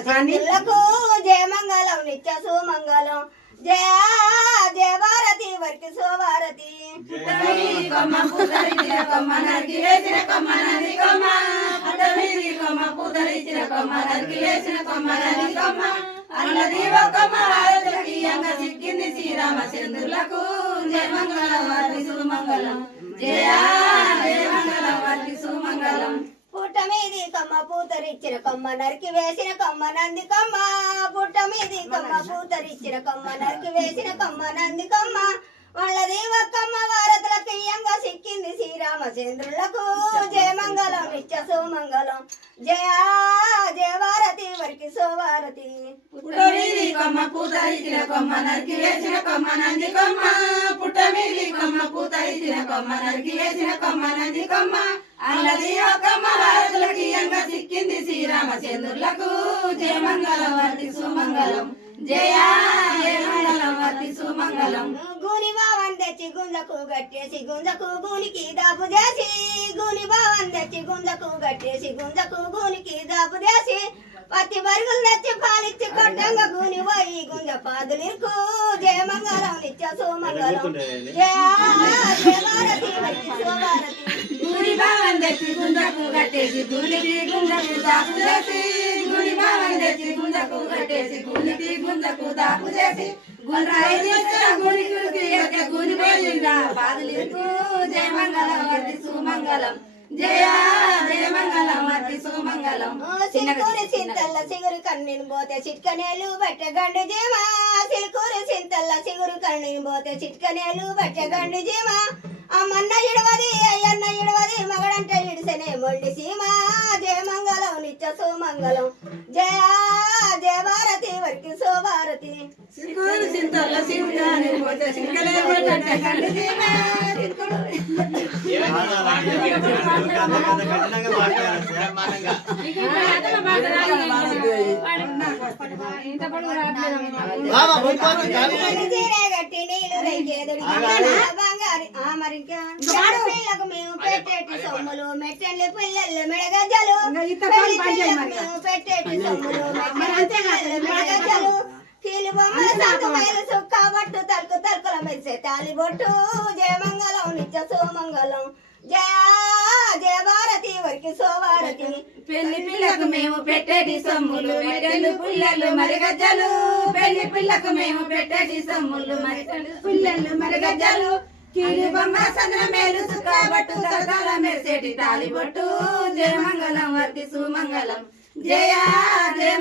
సింధులకు జయమంగళం నిత్య సుమంగళం జయ జయ భారతి వర్కి సోభారతి సిక్కింది శ్రీరామచంద్రులకు జయమంగళం వర్తి సుమంగళం జయ జయమంగళం వర్తి సుమంగళం పుట్ట మీది కమ్మ పూతరిచ్చిన కొమ్మ నరికి వేసిన కొమ్మ నంది కొమ్మ పుట్ట మీది కమ్మ పూతరిచ్చిన కొమ్మ నరికి వేసిన కొమ్మ నంది కొమ్మ వాళ్ళది ఒక్కమ్మ భారతులకు ఇయ్యంగా సిక్కింది శ్రీరామచంద్రులకు జయమంగళం నిత్య సుమంగళం జయ జయ భారతి వరికి సోభారతి పుట్ట మీది కొమ్మ పూతరిచ్చిన కొమ్మ నరికి వేసిన కొమ్మ నంది కొమ్మ పుట్ట మీది కొమ్మ పూతరిచ్చిన కొమ్మ నరికి వేసిన కొమ్మ నంది కొమ్మ అల్లది ఒక్కమ్మ భారతులకు ఇయ్యంగా సిక్కింది శ్రీరామచంద్రులకు జయమంగళం వర్తి సుమంగళం జయ జయమంగళం వర్తి సుమంగళం గూని బావన్ తెచ్చి గుంజకు గట్టేసి గుంజకు గూనికి దాపు చేసి గూని బావన్ తెచ్చి గుంజకు గట్టేసి గుంజకు గూనికి దాపు చేసి పత్తి బరుగులు తెచ్చి పాలిచ్చి కొట్టంగా గూని పోయి గుంజ పాదులిరుకు జయమంగళం నిత్య సుమంగళం జయ జయ భారతి వర్తి సోభారతి గుడి బావన్ తెచ్చి గుంజకు గట్టేసి గునికి గుంజకు దాపు చేసి గుడి బావన్ తెచ్చి గుంజకు గట్టేసి గునికి గుంజకు దాపు చేసి గుని పోయిందా పాదులిరుకు జయమంగళం వర్తి సుమంగళం జయ జయమంగళం వర్తి సుమంగళం సిల్కూరి సింతల్ల సిగురు కన్నీని పోతే చిట్కనేలు బట్టె గండు జీమ సిల్కూరి సింతల్ల సిగురు కన్నీని పోతే చిట్కనేలు బట్టె గండు జీమ అమ్మన్న ఇడవది అయ్యన్న ఇడవది మగడంటే ఇడిసెనే మొండి సీమ జయమంగళం నిత్య సుమంగళం జయ జయ భారతి వర్కి సోభారతి సిల్కూరి సింతల్ల సిగురు కన్నీని పోతే చిట్కనేలు బట్టె గండు జీమ గట్టి నీళ్ళు రైకేదుడి బంగారి పిల్లకు మేము పెట్టేటి సొమ్ములు మెట్టెళ్ళు పిల్లలు మెడగజ్జలు మేము పెట్టేటి సొమ్ములు మెడగజ్జలు కీలు బొమ్మల సంతమైలు సుక్క బట్టు తలుకు తలుకుల మెరిసే తాలి బొట్టు జయమంగళం నిత్య సుమంగళం జయ జయ భారతి వర్కి సోభారతి పెళ్లి పిల్లకు మేము పెట్టేటి సొమ్ములు మెట్టెలు పుల్లలు మరిగజ్జలు పెళ్లి పిల్లకు మేము పెట్టేటి సొమ్ములు పుల్లలు మరిగజ్జలు కీలు బొమ్మ సంద్ర మేలు సుక్కబట్టు తలకాల మెరిసేటి తాలిబొట్టు జయమంగళం వర్తి సుమంగళం జయ జయమంగళం